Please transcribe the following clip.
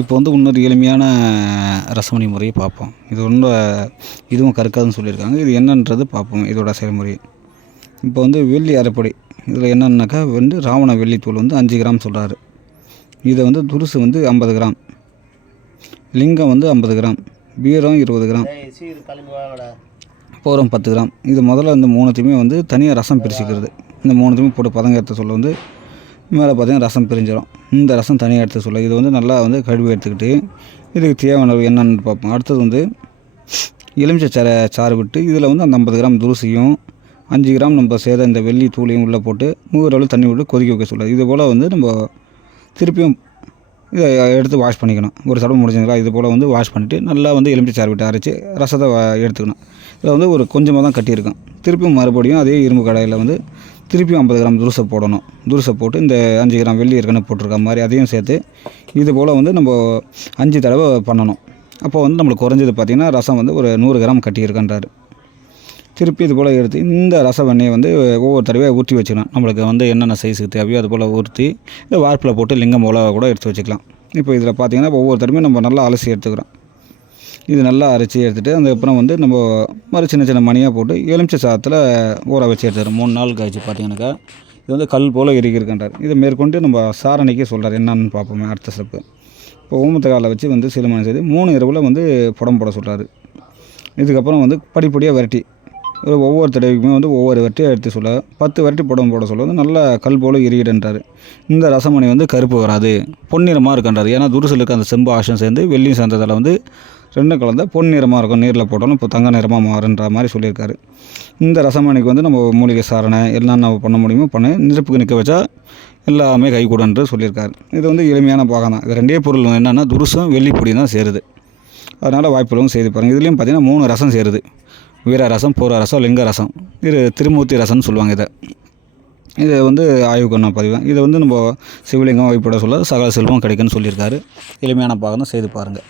இப்போ வந்து இன்னொரு எளிமையான ரசமணி முறையை பார்ப்போம். இது ரொம்ப இதுவும் கற்காதுன்னு சொல்லியிருக்காங்க. இது என்னன்றது பார்ப்போம் இதோட செயல்முறை. இப்போ வந்து வெள்ளி அரைப்பொடி இதில் என்னன்னாக்கா வந்து ராவண வெள்ளித்தூள் வந்து 5 கிராம் சொல்கிறாரு. இதை வந்து துருசு வந்து 50 கிராம், லிங்கம் வந்து 50 கிராம், பீரம் 20 கிராம், போரம் 10 கிராம். இது முதல்ல இந்த மூணுத்தையுமே வந்து தனியாக ரசம் பிரிச்சுக்கிறது. இந்த மூணுத்தையுமே போட்டு பதங்க எடுத்து சொல்ல வந்து மேலே பார்த்தீங்கன்னா ரசம் பிரிஞ்சிடும். இந்த ரசம் தனியாக எடுத்து சொல்ல இது வந்து நல்லா வந்து கழுவி எடுத்துக்கிட்டு இதுக்கு தேவையான என்னென்னு பார்ப்போம். அடுத்தது வந்து எலுமிச்சை சாறு விட்டு இதில் வந்து அந்த 50 கிராம் துருசியும் 5 கிராம் நம்ம செய்த இந்த வெள்ளி தூளையும் உள்ளே போட்டு 100 அளவு தண்ணி விட்டு கொதிக்க வைக்க சொல்லுது. இது போல் வந்து நம்ம திருப்பியும் இதை எடுத்து வாஷ் பண்ணிக்கணும். ஒரு தடவை முடிஞ்சுங்களா இது போல் வந்து வாஷ் பண்ணிவிட்டு நல்லா வந்து எலுமிச்சை சாறு விட்டு அரைச்சி ரசத்தை எடுத்துக்கணும். இதில் வந்து ஒரு கொஞ்சமாக தான் கட்டியிருக்கும். திருப்பியும் மறுபடியும் அதே இரும்பு கடாயில் வந்து திருப்பியும் 50 கிராம் துருசை போடணும். துருசை போட்டு இந்த 5 கிராம் வெள்ளி ஏற்கனவே போட்டிருக்க மாதிரி அதையும் சேர்த்து இது போல் வந்து நம்ம 5 தடவை பண்ணணும். அப்போ வந்து நம்மளுக்கு குறைஞ்சது பார்த்திங்கன்னா ரசம் வந்து ஒரு 100 கிராம் கட்டியிருக்கன்றாரு. திருப்பி இது போல் எடுத்து இந்த ரச வெண்ணெயை வந்து ஒவ்வொரு தடவையாக ஊற்றி வச்சுக்கலாம். நம்மளுக்கு வந்து என்னென்ன சைஸுக்கு தேவையோ அது போல் ஊற்றி இந்த வார்ப்பில் போட்டு லிங்கம் போல் கூட எடுத்து வச்சுக்கலாம். இப்போ இதில் பார்த்திங்கன்னா ஒவ்வொரு தடவையும் நம்ம நல்லா அலசி எடுத்துக்கிறோம். இது நல்லா அரைச்சி எடுத்துகிட்டு அதுக்கப்புறம் வந்து நம்ம சின்ன சின்ன மணியாக போட்டு எலுமிச்சை சாதத்தில் ஊற வச்சு எடுத்துக்கிறோம். 3 நாள் கழிச்சு பார்த்திங்கனாக்கா இது வந்து கல் போல் இறுக்கியிருக்கின்றார். இதை மேற்கொண்டு நம்ம சாரணைக்கே சொல்கிறார். என்னன்னு பார்ப்போமே அடுத்த ஸ்டெப்பு. இப்போ ஊமத்தக்காலை வச்சு வந்து சிலுமணம் செய்து 3 இரவில் வந்து புடம் போட சொல்கிறாரு. இதுக்கப்புறம் வந்து படிப்படியாக வரட்டி ஒவ்வொரு தடவைக்குமே வந்து ஒவ்வொரு வரட்டியாக எடுத்து சொல்ல 10 வரட்டி புடம் போட சொல்ல வந்து நல்லா கல் போல் இறுகிடுன்றார். இந்த ரசமணி வந்து கருப்பு வராது, பொன்னிறமாக இருக்குன்றார். ஏன்னா துருசலுக்கு அந்த செம்பு ஆஷம் சேர்ந்து வெள்ளியும் சேர்ந்ததில் வந்து 2 கலந்த பொன்னிறமாக இருக்கும். நீரில் போட்டாலும் இப்போ தங்க நிறமாக மாறுன்ற மாதிரி சொல்லியிருக்காரு. இந்த ரசமணிக்கு வந்து நம்ம மூலிகை சாரணை எல்லாம் நம்ம பண்ண முடியுமோ பண்ண நெருப்புக்கு நிற்க வச்சா எல்லாமே கைகூடன்று சொல்லியிருக்காரு. இது வந்து எளிமையான பாகம் தான். இது 2 பொருள் என்னென்னா துருசும் வெள்ளி பொடி தான் சேருது. அதனால் வாய்ப்புள்ளவங்க செய்து பாருங்கள். இதுலேயும் பார்த்திங்கன்னா 3 ரசம் சேருது. வீர ரசம், பூர ரசம், லிங்க ரசம். இது திருமூர்த்தி ரசம்னு சொல்லுவாங்க. இதை வந்து ஆய்வுக்கு நான் பதிவேன். இதை வந்து நம்ம சிவலிங்கம் வழிபட சொல்ல சகல செல்வம் கிடைக்குன்னு சொல்லியிருக்காரு. எளிமையான பாகம் தான் செய்து பாருங்கள்.